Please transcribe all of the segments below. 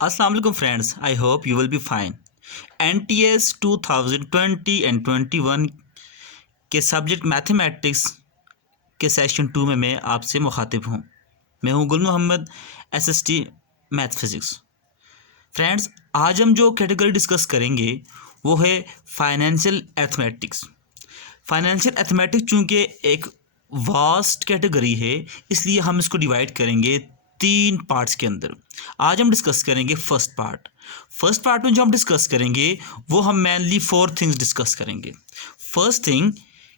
Assalamu alaikum friends, I hope you will be fine. NTS 2020 and 21 के subject mathematics के session 2 में मैं आपसे मुखातिब हूँ। मैं हूँ Gul Mohammad, SST math physics. Friends, आज हम जो कैटेगरी डिस्कस करेंगे वो है फाइनेंशियल एथमेटिक्स। फाइनेंशियल एथमेटिक्स चूँकि एक वास्ट कैटेगरी है, इसलिए हम इसको डिवाइड करेंगे 3 पार्ट्स के अंदर। आज हम डिस्कस करेंगे फर्स्ट पार्ट में जो हम डिस्कस करेंगे वो हम मेनली 4 थिंग्स डिस्कस करेंगे। फर्स्ट थिंग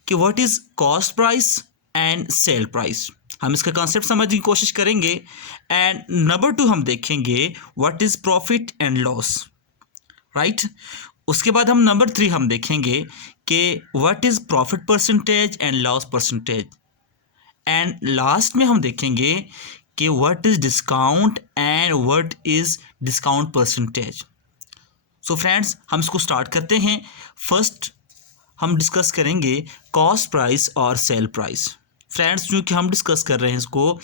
कि what is cost price and sale price, हम इसका कॉन्सेप्ट समझने की कोशिश करेंगे। एंड नंबर 2 हम देखेंगे what is profit and loss, right. उसके बाद हम नंबर 3 हम देखेंगे कि what is profit percentage and loss percentage. And last में हम देखेंगे कि what is discount and what is discount percentage. So friends, हम इसको स्टार्ट करते हैं। फर्स्ट हम डिस्कस करेंगे कॉस्ट प्राइस और सेल प्राइस। फ्रेंड्स, क्योंकि हम डिस्कस कर रहे हैं इसको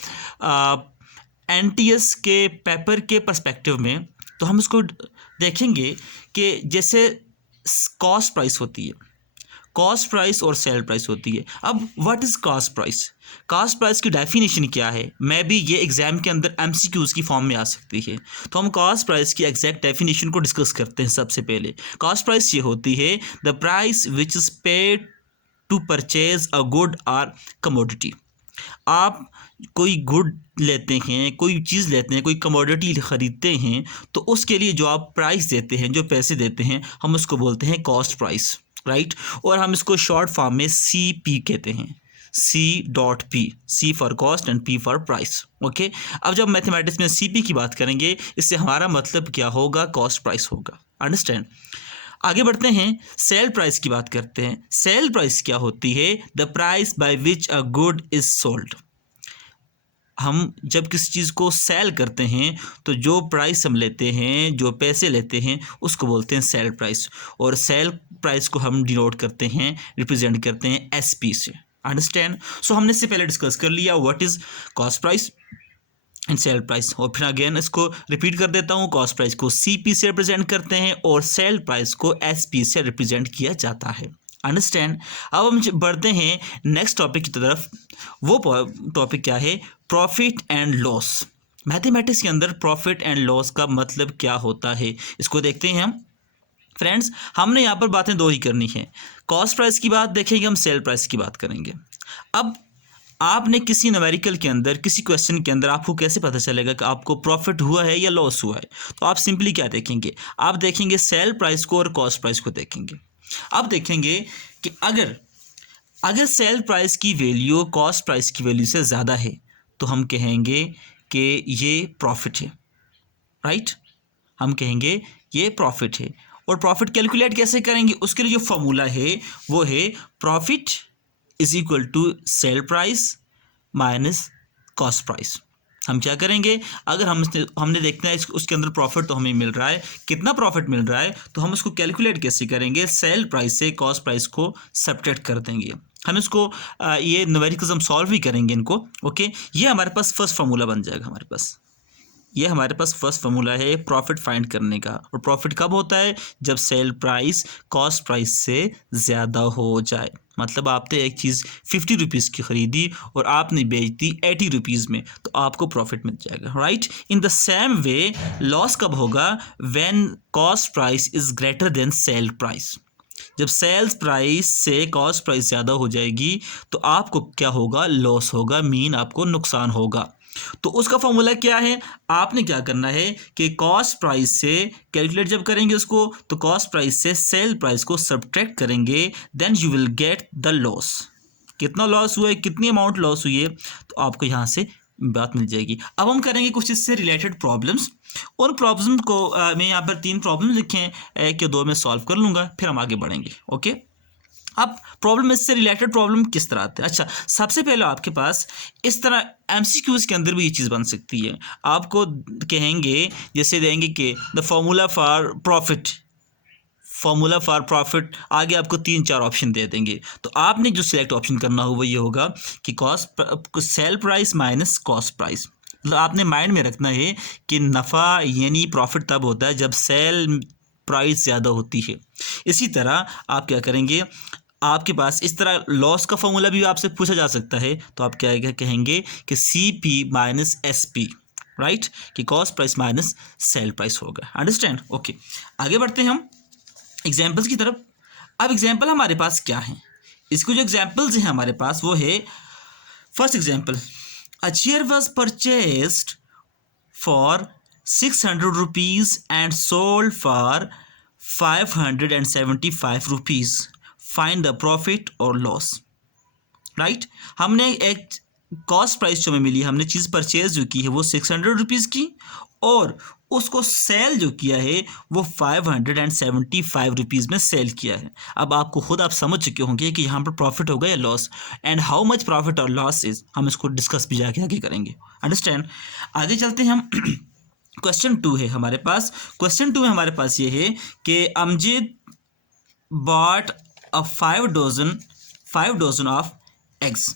NTS के पेपर के पर्सपेक्टिव में, तो हम इसको देखेंगे कि जैसे कॉस्ट प्राइस होती है, कॉस्ट प्राइस और सेल प्राइस होती है। अब what is cost price? Cost price की डेफिनेशन क्या है? मे बी ये एग्जाम के अंदर MCQs की फॉर्म में आ सकती है, तो हम कॉस्ट प्राइस की एग्जैक्ट डेफिनेशन को डिस्कस करते हैं। सबसे पहले कॉस्ट प्राइस ये होती है the price which is paid to purchase a good और कमोडिटी। आप कोई गुड लेते हैं, कोई चीज़ लेते हैं, कोई कमोडिटी ख़रीदते हैं, तो उसके लिए जो आप प्राइस देते हैं, जो पैसे देते हैं, हम उसको बोलते हैं कॉस्ट प्राइस, राइट। और हम इसको शॉर्ट फॉर्म में CP कहते हैं, C.P, C for cost and P for price. Okay, अब जब मैथमेटिक्स में CP की बात करेंगे, इससे हमारा मतलब क्या होगा? कॉस्ट प्राइस होगा। अंडरस्टैंड? आगे बढ़ते हैं, सेल प्राइस की बात करते हैं। सेल प्राइस क्या होती है? The price by which a good is sold. हम जब किसी चीज़ को सेल करते हैं तो जो प्राइस हम लेते हैं, जो पैसे लेते हैं, उसको बोलते हैं सेल प्राइस। और सेल प्राइस को हम डिनोट करते हैं, रिप्रेजेंट करते हैं SP से। अंडरस्टैंड? सो हमने इससे पहले डिस्कस कर लिया what is cost price and sale price, और फिर अगेन इसको रिपीट कर देता हूँ। कॉस्ट प्राइस को CP से रिप्रेजेंट करते हैं और सेल प्राइस को SP से रिप्रेजेंट किया जाता है। अंडरस्टैंड? अब हम बढ़ते हैं नेक्स्ट टॉपिक की तरफ। वो टॉपिक क्या है? Profit and loss. मैथमेटिक्स के अंदर प्रॉफिट एंड लॉस का मतलब क्या होता है, इसको देखते हैं हम। फ्रेंड्स, हमने यहाँ पर बातें 2 ही करनी है। कॉस्ट प्राइस की बात देखेंगे, हम सेल प्राइस की बात करेंगे। अब आपने किसी न्यूमेरिकल के अंदर, किसी क्वेश्चन के अंदर आपको कैसे पता चलेगा कि आपको प्रॉफिट हुआ है या लॉस हुआ है? तो आप सिंपली क्या देखेंगे? आप देखेंगे सेल प्राइस को और कॉस्ट प्राइस को देखेंगे। अब देखेंगे कि अगर सेल प्राइस की वैल्यू कॉस्ट प्राइस की वैल्यू से ज़्यादा है, तो हम कहेंगे कि ये प्रॉफिट है, राइट। हम कहेंगे ये प्रॉफिट है। और प्रॉफिट कैलकुलेट कैसे करेंगे? उसके लिए जो फॉर्मूला है वो है profit is equal to sell price minus cost price. हम क्या करेंगे? अगर हमने देखना है उसके अंदर प्रॉफिट तो हमें मिल रहा है, कितना प्रॉफिट मिल रहा है, तो हम उसको कैलकुलेट कैसे करेंगे? सेल प्राइस से कॉस्ट प्राइस को सब्ट्रैक्ट कर देंगे। हम इसको ये न्यूमेरिकल्स हम सॉल्व भी करेंगे इनको। ओके, ये हमारे पास फर्स्ट फार्मूला बन जाएगा। हमारे पास फर्स्ट फार्मूला है प्रॉफिट फाइंड करने का। और प्रॉफिट कब होता है? जब सेल प्राइस कॉस्ट प्राइस से ज़्यादा हो जाए। मतलब आपने एक चीज़ 50 रुपीज़ की ख़रीदी और आपने बेच दी 80 रुपीज़ में, तो आपको प्रॉफिट मिल जाएगा, right. In the same way loss कब होगा? When cost price is greater then cell price. जब सेल्स प्राइस से कॉस्ट प्राइस ज़्यादा हो जाएगी तो आपको क्या होगा? लॉस होगा, मीन आपको नुकसान होगा। तो उसका फॉर्मूला क्या है? आपने क्या करना है कि कॉस्ट प्राइस से कैलकुलेट जब करेंगे उसको, तो कॉस्ट प्राइस से सेल प्राइस को सब्ट्रैक्ट करेंगे, then you will get the loss. कितना लॉस हुआ है, कितनी अमाउंट लॉस हुई है, तो आपको यहाँ से बात मिल जाएगी। अब हम करेंगे कुछ इससे रिलेटेड प्रॉब्लम्स। और प्रॉब्लम को मैं यहाँ पर 3 प्रॉब्लम लिखे हैं, 1 या 2 में सॉल्व कर लूँगा, फिर हम आगे बढ़ेंगे। ओके, अब प्रॉब्लम इससे रिलेटेड प्रॉब्लम किस तरह आते हैं? अच्छा, सबसे पहले आपके पास इस तरह MCQs के अंदर भी ये चीज़ बन सकती है। आपको कहेंगे, जैसे देंगे कि द फॉर्मूला फॉर प्रॉफिट, आगे आपको 3-4 ऑप्शन दे देंगे। तो आपने जो सिलेक्ट ऑप्शन करना हो वो ये होगा कि cell price minus cost price. मतलब आपने माइंड में रखना है कि नफ़ा यानी प्रॉफिट तब होता है जब सेल प्राइस ज़्यादा होती है। इसी तरह आप क्या करेंगे, आपके पास इस तरह लॉस का फॉर्मूला भी आपसे पूछा जा सकता है, तो आप क्या क्या कहेंगे कि C P minus S P, right, कि cost price minus sale price होगा। अंडरस्टैंड? ओके, आगे बढ़ते हैं हम एग्जाम्पल्स की तरफ। अब एग्जाम्पल हमारे पास क्या है, इसको जो एग्जाम्पल्स हैं हमारे पास वो है, first example, a chair was purchased for 600 rupees and sold for 575 rupees, find the profit और लॉस। राइट, हमने एक कॉस्ट प्राइस जो हमें मिली, हमने चीज़ परचेज जो की है वो 600 रुपीज़ की, और उसको सेल जो किया है वो 575 रुपीज़ में सेल किया है। अब आपको खुद आप समझ चुके होंगे कि यहाँ पर प्रॉफिट होगा या loss, and how much profit और लॉस इज, हम इसको डिस्कस भी जाके आगे करेंगे। अंडरस्टैंड? आगे चलते हैं हम। क्वेश्चन 2 है हमारे पास। क्वेश्चन 2 में हमारे पास ये है कि Amjad bought a 5 dozen of eggs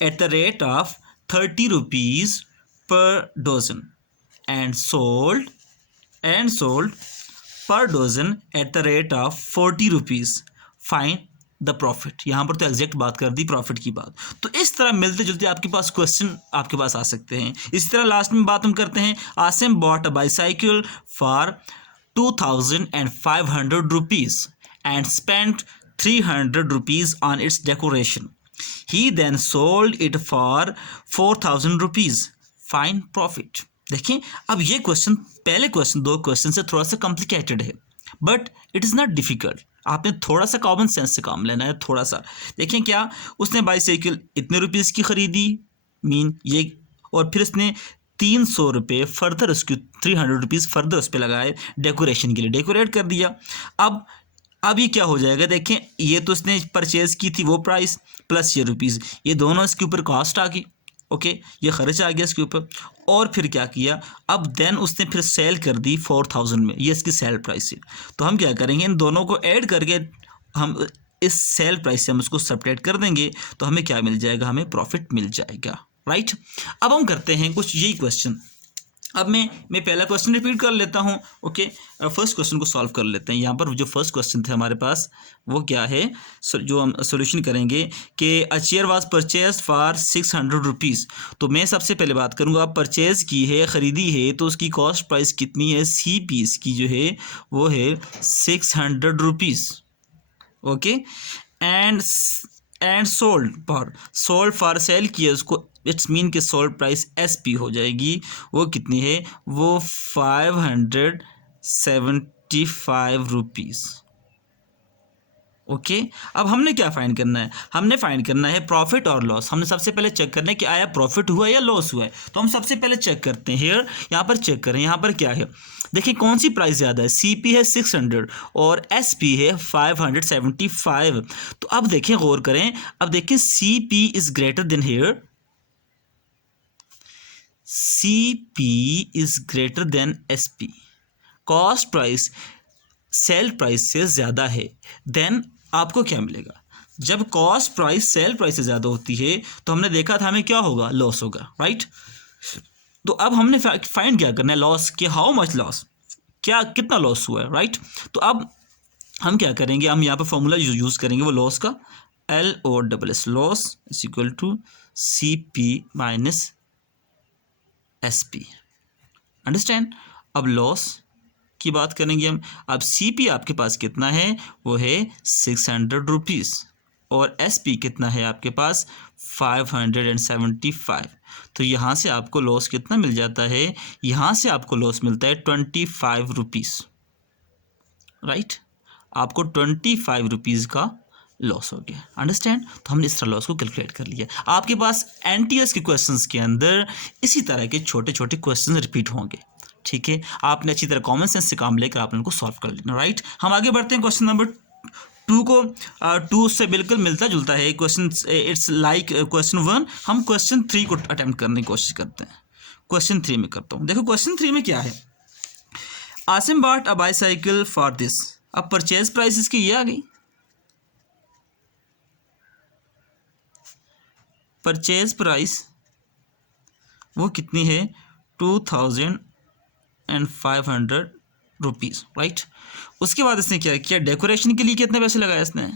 at the rate of 30 rupees per dozen and sold per dozen at the rate of 40 rupees. Find the profit. यहाँ पर तो एग्जैक्ट बात कर दी प्रॉफिट की बात। तो इस तरह मिलते जुलते आपके पास क्वेश्चन आपके पास आ सकते हैं। इसी तरह लास्ट में बात हम करते हैं, Asim bought a bicycle for 2500 rupees and spent 300 rupees on its decoration. He then sold it for 4000 rupees. Find profit. देखिए, अब ये क्वेश्चन पहले क्वेश्चन दो क्वेश्चन से थोड़ा सा कॉम्प्लिकेटेड है, but it is not difficult. आपने थोड़ा सा कॉमन सेंस से काम लेना है, थोड़ा सा। देखें, क्या उसने बाईसाइकिल इतने रुपीज़ की ख़रीदी, मीन ये, और फिर उसने 300 रुपये फर्दर, उसकी 300 रुपीज़ फर्दर उस पर लगाए डेकोरेशन के लिए, डेकोरेट कर दिया। अब ये क्या हो जाएगा, देखें, ये तो उसने परचेज़ की थी वो प्राइस प्लस ये रुपीज़, ये दोनों इसके ऊपर कॉस्ट आ गई। ओके, ये खर्च आ गया इसके ऊपर। और फिर क्या किया, अब देन उसने फिर सेल कर दी 4000 में, ये इसकी सेल प्राइस है। तो हम क्या करेंगे, इन दोनों को ऐड करके हम इस सेल प्राइस से हम उसको सेपरेट कर देंगे, तो हमें क्या मिल जाएगा, हमें प्रॉफिट मिल जाएगा। राइट, अब हम करते हैं कुछ यही क्वेश्चन। अब मैं पहला क्वेश्चन रिपीट कर लेता हूँ। ओके, फर्स्ट क्वेश्चन को सॉल्व कर लेते हैं। यहाँ पर जो फर्स्ट क्वेश्चन थे हमारे पास वो क्या है, जो हम सोल्यूशन करेंगे कि a chair was purchase for 600 rupees. तो मैं सबसे पहले बात करूँगा, आप परचेज़ की है, ख़रीदी है, तो उसकी कॉस्ट प्राइस कितनी है, सी पीस की जो है वो है 600 rupees. Okay, and sold for sale किया उसको, इट्स मीन कि सोल्ड प्राइस एस पी हो जाएगी, वो कितनी है, वो 575 रुपीज़। ओके, अब हमने क्या फाइंड करना है, हमने फाइंड करना है प्रॉफिट और लॉस। हमने सबसे पहले चेक करना है कि आया प्रॉफिट हुआ या लॉस हुआ है। तो हम सबसे पहले चेक करते हैं, हेयर यहाँ पर चेक करें, यहाँ पर क्या है, देखिए कौन सी प्राइस ज़्यादा है, सी पी है 600 और एस पी है 575। तो अब देखें, गौर करें, अब देखें C P is greater than here, C P is greater than S P, cost price sell price से ज़्यादा है, देन आपको क्या मिलेगा, जब कॉस्ट प्राइस सेल प्राइस से ज़्यादा होती है तो हमने देखा था हमें क्या होगा, लॉस होगा। राइट, तो अब हमने फाइंड क्या करना है, लॉस, कि हाउ मच लॉस, क्या कितना लॉस हुआ है। राइट, तो अब हम क्या करेंगे, हम यहाँ पर फॉर्मूला यूज़ करेंगे वो लॉस का, LOSS, loss is equal to CP minus SP। Understand? अब लॉस की बात करेंगे हम। अब CP आपके पास कितना है, वो है 600 रुपीज़, और SP कितना है आपके पास 575। तो यहाँ से आपको लॉस कितना मिल जाता है, यहाँ से आपको लॉस मिलता है 25 रुपीज़। राइट, आपको 25 रुपीज़ का लॉस हो गया। अंडरस्टैंड? तो हमने इस तरह लॉस को कैलकुलेट कर लिया। आपके पास NTS के क्वेश्चंस के अंदर इसी तरह के छोटे छोटे क्वेश्चंस रिपीट होंगे। ठीक है, आपने अच्छी तरह कॉमन सेंस से काम लेकर आपने उनको सॉल्व कर लेना। राइट, हम आगे बढ़ते हैं क्वेश्चन नंबर 2 को। 2 से बिल्कुल मिलता जुलता है क्वेश्चन, इट्स लाइक क्वेश्चन 1। हम क्वेश्चन 3 को अटैम्प्ट करने की कोशिश करते हैं। क्वेश्चन 3 में करता हूँ। देखो क्वेश्चन 3 में क्या है, Asim bought a bicycle for this. अब परचेज प्राइस इसकी ये आ गई, परचेज प्राइस वो कितनी है 2500 रुपीज़, राइट। उसके बाद इसने क्या किया, डेकोरेशन के लिए कितने पैसे लगाए इसने,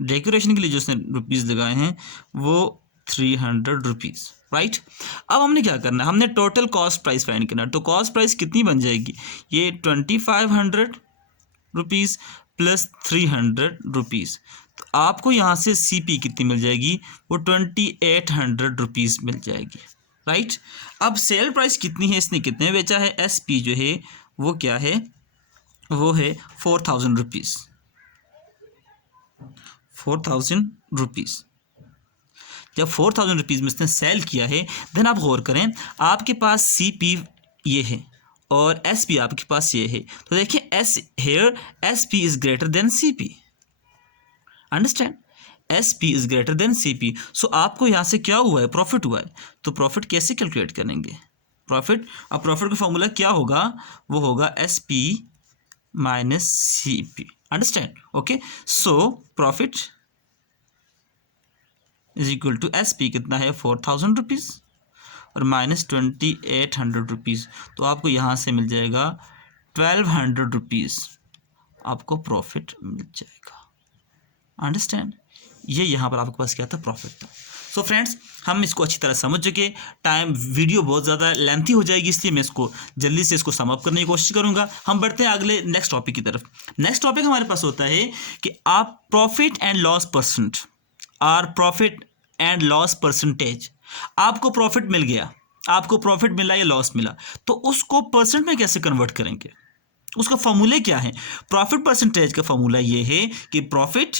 डेकोरेशन के लिए जो इसने रुपीज़ लगाए हैं वो 300 रुपीज़, राइट। अब हमने क्या करना है, हमने टोटल कॉस्ट प्राइस फाइंड करना है। तो कॉस्ट प्राइस कितनी बन जाएगी, ये 2500 रुपीज़ प्लस 300 रुपीज़। तो आपको यहाँ से CP कितनी मिल जाएगी, वो 2800 रुपीज़ मिल जाएगी, राइट। अब सेल प्राइस कितनी है, इसने कितने बेचा है, SP जो है वो क्या है, वो है 4000 रुपीज़, 4000 रुपीज़। जब 4000 रुपीज़ में इसने सेल किया है, देन आप गौर करें, आपके पास CP ये है और SP आपके पास ये है। तो देखिए SP is greater than CP, understand, SP is greater than CP। सो आपको यहाँ से क्या हुआ है, प्रॉफिट हुआ है। तो प्रॉफिट कैसे कैलकुलेट करेंगे, प्रॉफिट, अब प्रॉफिट का फॉर्मूला क्या होगा, वो होगा SP minus CP, understand, okay. So profit is equal to SP कितना है 4000 रुपीज़ और माइनस 2800 रुपीज़। तो आपको यहाँ से मिल जाएगा 1200 रुपीज़, आपको प्रॉफिट मिल जाएगा, अंडरस्टैंड। ये यहाँ पर आपके पास क्या था, प्रॉफिट था। सो फ्रेंड्स, हम इसको अच्छी तरह समझ चुके। टाइम वीडियो बहुत ज़्यादा लेंथी हो जाएगी, इसलिए मैं इसको जल्दी से इसको सम अप करने की कोशिश करूँगा। हम बढ़ते हैं अगले नेक्स्ट टॉपिक की तरफ। नेक्स्ट टॉपिक हमारे पास होता है कि आप प्रॉफिट एंड लॉस परसेंट और प्रॉफिट एंड लॉस परसेंटेज। आपको प्रॉफिट मिल गया, आपको प्रॉफिट मिला या लॉस मिला, तो उसको परसेंट में कैसे कन्वर्ट करेंगे, उसका फॉर्मूले क्या है। प्रॉफिट परसेंटेज का फॉर्मूला ये है कि profit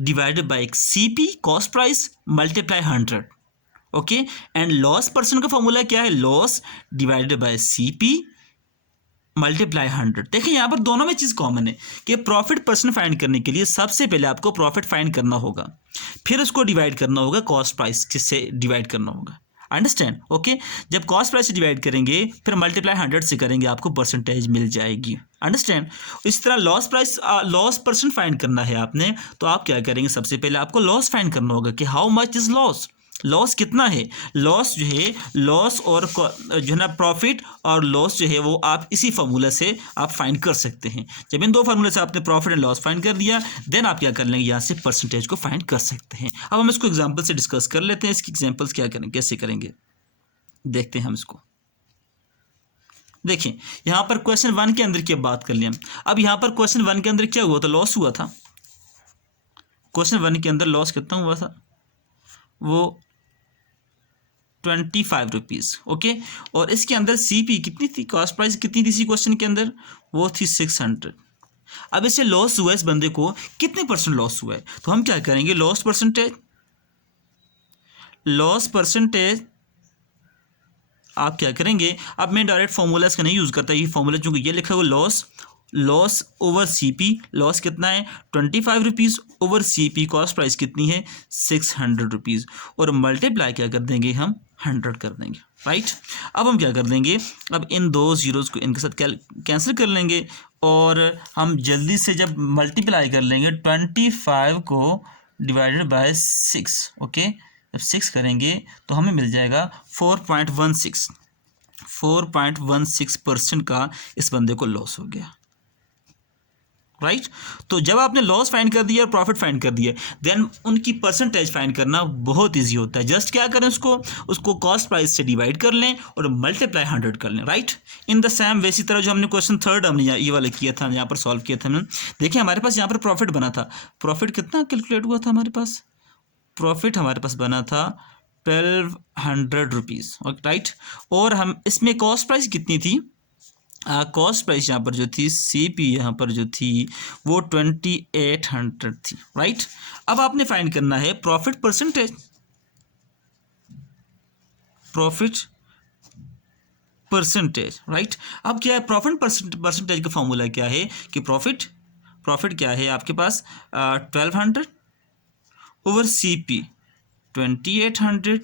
divided by CP cost price multiply 100, okay. And loss percent का फॉर्मूला क्या है, loss divided by CP multiply 100। देखिए यहाँ पर दोनों में चीज़ कॉमन है कि प्रॉफिट परसेंट फाइंड करने के लिए सबसे पहले आपको प्रॉफिट फाइंड करना होगा, फिर उसको डिवाइड करना होगा कॉस्ट प्राइस से डिवाइड करना होगा, अंडरस्टैंड, ओके। जब कॉस्ट प्राइस से डिवाइड करेंगे फिर मल्टीप्लाई 100 से करेंगे, आपको परसेंटेज मिल जाएगी, अंडरस्टैंड। इस तरह लॉस परसेंट फाइंड करना है आपने, तो आप क्या करेंगे, सबसे पहले आपको लॉस फाइंड करना होगा कि how much is loss, loss कितना है। लॉस जो है, लॉस और जो है ना प्रॉफिट और लॉस जो है वो आप इसी फार्मूला से आप फाइंड कर सकते हैं। जब इन दो फार्मूले से आपने प्रॉफिट एंड लॉस फाइंड कर दिया, देन आप क्या कर लेंगे, यहाँ से परसेंटेज को फाइंड कर सकते हैं। अब हम इसको एग्जाम्पल से डिस्कस कर लेते हैं, इसकी एग्जाम्पल्स क्या करेंगे, कैसे करेंगे, देखते हैं हम इसको। देखिए यहाँ पर क्वेश्चन 1 के अंदर की बात कर लिया। अब यहाँ पर क्वेश्चन 1 के अंदर क्या हुआ था, लॉस हुआ था। क्वेश्चन 1 के अंदर लॉस कितना हुआ था, वो 25 रुपीज़, ओके। और इसके अंदर CP कितनी थी, कॉस्ट प्राइस कितनी थी इसी क्वेश्चन के अंदर, वो थी 600। अब इससे लॉस हुआ, इस बंदे को कितने परसेंट लॉस हुआ है, तो हम क्या करेंगे, लॉस परसेंटेज आप क्या करेंगे। अब मैं डायरेक्ट फॉर्मूला इसका नहीं यूज़ करता, ये फॉर्मूला चूँकि ये लिखा हुआ लॉस ओवर CP, लॉस कितना है 25 rupees over CP, cost price कितनी है 600 रुपीज़, और मल्टीप्लाई क्या कर देंगे हम 100 कर देंगे, राइट। अब हम क्या कर देंगे, अब इन दो जीरोज़ को इनके साथ कैंसिल कर लेंगे, और हम जल्दी से जब मल्टीप्लाई कर लेंगे 25 को डिवाइडेड बाय 6, ओके। जब 6 करेंगे तो हमें मिल जाएगा 4.16% का इस बंदे को लॉस हो गया, राइट। तो जब आपने लॉस फाइंड कर दिया और प्रॉफिट फाइंड कर दिया, देन उनकी परसेंटेज फाइंड करना बहुत इजी होता है। जस्ट क्या करें, उसको कॉस्ट प्राइस से डिवाइड कर लें और मल्टीप्लाई 100 कर लें, राइट। इन द सेम वैसी तरह जो हमने क्वेश्चन 3 हमने ये वाला किया था, यहाँ पर सॉल्व किया था हमने। देखिए हमारे पास यहाँ पर प्रॉफिट बना था, प्रॉफिट कितना कैलकुलेट हुआ था हमारे पास, प्रॉफिट हमारे पास बना था 1200 रुपीज़, राइट। और हम इसमें कॉस्ट प्राइस कितनी थी, कॉस्ट प्राइस यहाँ पर जो थी CP यहाँ पर जो थी वो 2800 थी, राइट। अब आपने फाइंड करना है प्रॉफिट परसेंटेज, राइट। अब क्या है, प्रॉफिट परसेंटेज का फॉर्मूला क्या है कि प्रॉफिट क्या है आपके पास 1200 ओवर CP 2800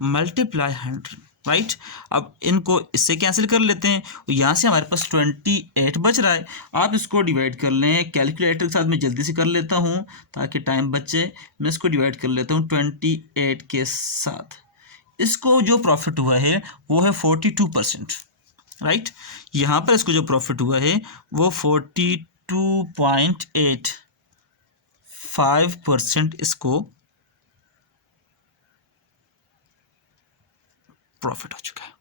मल्टीप्लाई 100, राइट। अब इनको इससे कैंसिल कर लेते हैं, यहाँ से हमारे पास 28 बच रहा है। आप इसको डिवाइड कर लें कैलकुलेटर के साथ, मैं जल्दी से कर लेता हूँ ताकि टाइम बचे। मैं इसको डिवाइड कर लेता हूँ 28 के साथ। इसको जो प्रॉफिट हुआ है वो है 42%, राइट। यहाँ पर इसको जो प्रॉफिट हुआ है वो 42.85% इसको प्रॉफिट हो चुका है,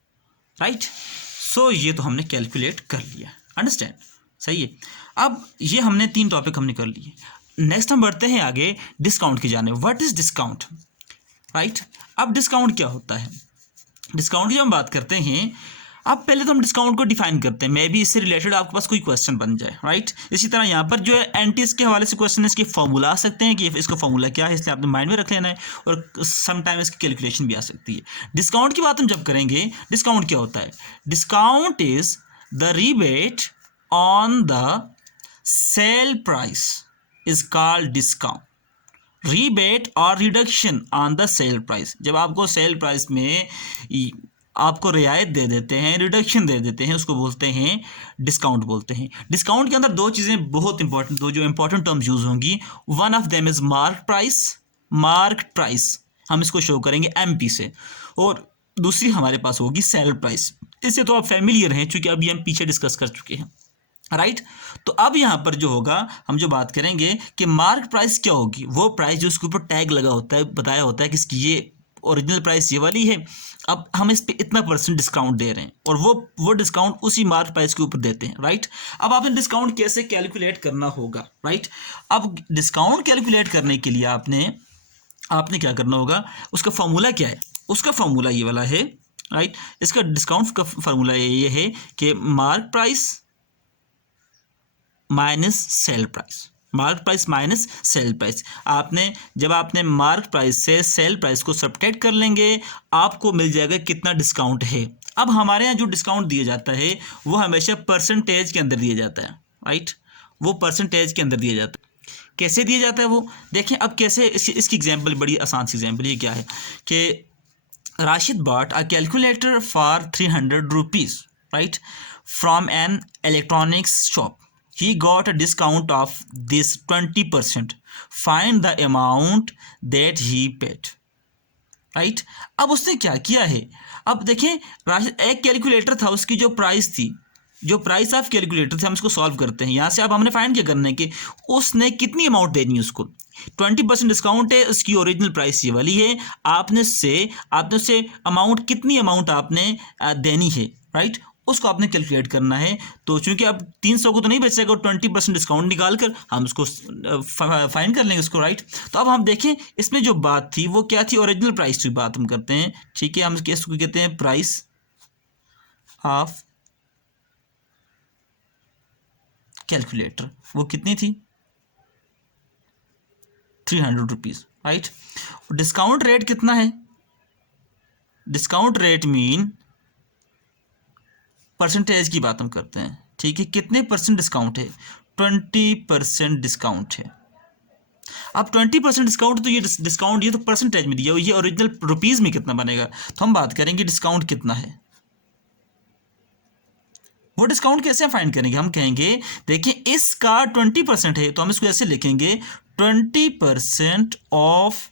राइट। सो ये तो हमने कैलकुलेट कर लिया, अंडरस्टैंड, सही है। अब ये हमने 3 टॉपिक हमने कर लिए। नेक्स्ट हम बढ़ते हैं आगे डिस्काउंट की जाने। What is discount, right. अब डिस्काउंट क्या होता है, डिस्काउंट की हम बात करते हैं। अब पहले तो हम डिस्काउंट को डिफाइन करते हैं, मे भी इससे रिलेटेड आपके पास कोई क्वेश्चन बन जाए, राइट। इसी तरह यहाँ पर जो है एनटीएस के हवाले से क्वेश्चन है, इसके फॉर्मूला आ सकते हैं कि इसका फॉर्मूला क्या है, इसलिए आपने माइंड में रख लेना है, और सम टाइम इसकी कैलकुलेशन भी आ सकती है। डिस्काउंट की बात हम जब करेंगे, डिस्काउंट क्या होता है, discount is the rebate on the sale price is called discount. Rebate और reduction on the sale price, जब आपको सेल प्राइस में आपको रियायत दे देते हैं, रिडक्शन दे देते हैं, उसको बोलते हैं डिस्काउंट बोलते हैं। डिस्काउंट के अंदर 2 चीज़ें बहुत इंपॉर्टेंट, 2 जो इंपॉर्टेंट टर्म्स यूज होंगी, one of them is mark price, mark price हम इसको शो करेंगे एमपी से, और दूसरी हमारे पास होगी सेल प्राइस। इससे तो आप फैमिलियर हैं क्योंकि अभी हम पीछे डिस्कस कर चुके हैं, राइट। तो अब यहाँ पर जो होगा, हम जो बात करेंगे कि मार्क प्राइस क्या होगी, वो प्राइस जो उसके ऊपर टैग लगा होता है, बताया होता है कि इसकी ये ओरिजिनल प्राइस ये वाली है, अब हम इस पे इतना % डिस्काउंट दे रहे हैं, और वो डिस्काउंट उसी मार्क प्राइस के ऊपर देते हैं, राइट। अब आपने डिस्काउंट कैसे कैलकुलेट करना होगा, राइट। अब डिस्काउंट कैलकुलेट करने के लिए आपने क्या करना होगा, उसका फॉर्मूला क्या है, उसका फॉर्मूला ये वाला है, राइट। इसका डिस्काउंट का फॉर्मूला ये है कि mark price minus sale price, mark price minus sale price. जब आपने मार्क प्राइस से सेल प्राइस को सब्ट्रैक्ट कर लेंगे, आपको मिल जाएगा कितना डिस्काउंट है। अब हमारे यहाँ जो डिस्काउंट दिया जाता है वो हमेशा परसेंटेज के अंदर दिया जाता है, राइट। वो परसेंटेज के अंदर दिया जाता है। कैसे दिया जाता है वो देखें। अब कैसे, इसकी एग्जाम्पल बड़ी आसान सी एग्जाम्पल ये क्या है कि Rashid bought a calculator for 300 rupees, right, from an electronics shop. He got a discount of this 20%. Find the amount that he paid. Right. अब उसने क्या किया है, अब देखें, एक कैलकुलेटर था, उसकी जो प्राइस थी, जो प्राइस ऑफ कैलकुलेटर थे, हम इसको सॉल्व करते हैं। यहाँ से अब हमने फाइंड क्या करना है कि उसने कितनी अमाउंट देनी है उसको। 20% डिस्काउंट है, उसकी ओरिजिनल प्राइस ये वाली है, आपने उससे अमाउंट, कितनी अमाउंट आपने देनी है, राइट, उसको आपने कैलकुलेट करना है। तो चूंकि अब 300 को तो नहीं बचेगा, 20% डिस्काउंट निकाल कर हम उसको फाइंड कर लेंगे उसको, राइट। तो अब हम देखें इसमें जो बात थी वो क्या थी, ओरिजिनल प्राइस की बात हम करते हैं, ठीक है। हम इसको कहते हैं प्राइस ऑफ कैलकुलेटर, वो कितनी थी, 300 रुपीज़, राइट। डिस्काउंट रेट कितना है, डिस्काउंट रेट मीन परसेंटेज की बात हम करते हैं, ठीक है। कितने % डिस्काउंट है, 20% डिस्काउंट है। अब 20% डिस्काउंट, तो ये डिस्काउंट ये तो परसेंटेज में दिया, ये ओरिजिनल रुपीज़ में कितना बनेगा, तो हम बात करेंगे डिस्काउंट कितना है। वो डिस्काउंट कैसे फाइंड करेंगे, हम कहेंगे देखिए इसका 20% है, तो हम इसको ऐसे लिखेंगे 20% ऑफ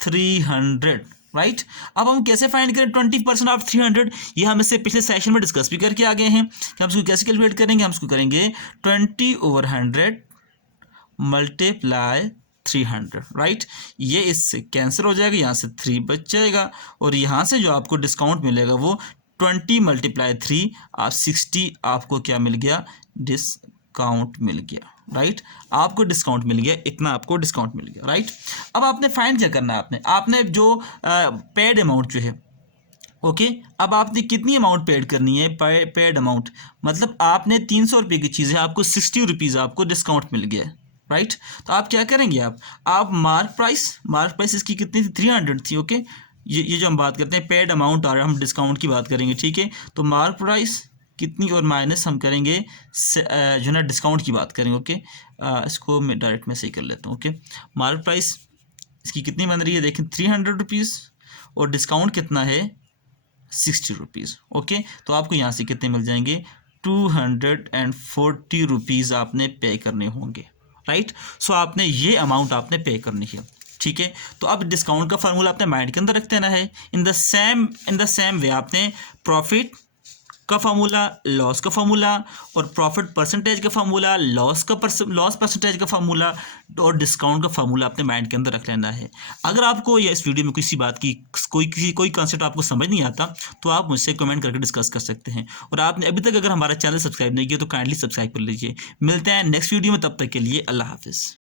300, राइट। अब हम कैसे फाइंड करें 20% ऑफ 300, ये हम इससे पिछले सेशन में डिस्कस भी करके आ गए हैं कि हम इसको कैसे कैलकुलेट करेंगे। हम इसको करेंगे 20/100 मल्टीप्लाई 300, राइट। ये इससे कैंसिल हो जाएगा, यहाँ से 3 बच जाएगा, और यहाँ से जो आपको डिस्काउंट मिलेगा वो 20 × 3 आप 60 आपको क्या मिल गया, डिस्काउंट मिल गया, राइट। आपको डिस्काउंट मिल गया, इतना आपको डिस्काउंट मिल गया, राइट। अब आपने फाइंड क्या करना है, आपने जो पेड अमाउंट जो है, ओके। अब आपने कितनी अमाउंट पेड करनी है, पेड अमाउंट मतलब आपने 300 रुपये की चीज़ है, आपको 60 रुपीज़ आपको डिस्काउंट मिल गया, राइट। तो आप क्या करेंगे, आप मार्क प्राइस इसकी कितनी थी, 300 थी, ओके। ये जो हम बात करते हैं पेड अमाउंट और हम डिस्काउंट की बात करेंगे, ठीक है। तो मार्क प्राइस कितनी और माइनस हम करेंगे जो ना डिस्काउंट की बात करेंगे, ओके। इसको मैं डायरेक्ट में सही कर लेता हूँ, ओके। मार्क प्राइस इसकी कितनी बन रही है, देखें 300 रुपीज़, और डिस्काउंट कितना है 60 रुपीज़। ओके, तो आपको यहाँ से कितने मिल जाएंगे, 240 रुपीज़ आपने पे करने होंगे, राइट। सो आपने ये अमाउंट आपने पे करनी है, ठीक है। तो अब डिस्काउंट का फार्मूला आपने माइंड के अंदर रख देना है। इन द सेम वे आपने प्रॉफिट का फार्मूला, लॉस का फार्मूला, और प्रॉफिट परसेंटेज का फार्मूला, लॉस परसेंटेज का फार्मूला, और डिस्काउंट का फार्मूला अपने माइंड के अंदर रख लेना है। अगर आपको या इस वीडियो में किसी बात की कोई कॉन्सेप्ट आपको समझ नहीं आता तो आप मुझसे कमेंट करके डिस्कस कर सकते हैं। और आपने अभी तक अगर हमारा चैनल सब्सक्राइब नहीं किया तो काइंडली सब्सक्राइब कर लीजिए। मिलते हैं नेक्स्ट वीडियो में, तब तक के लिए अल्लाह हाफिज़।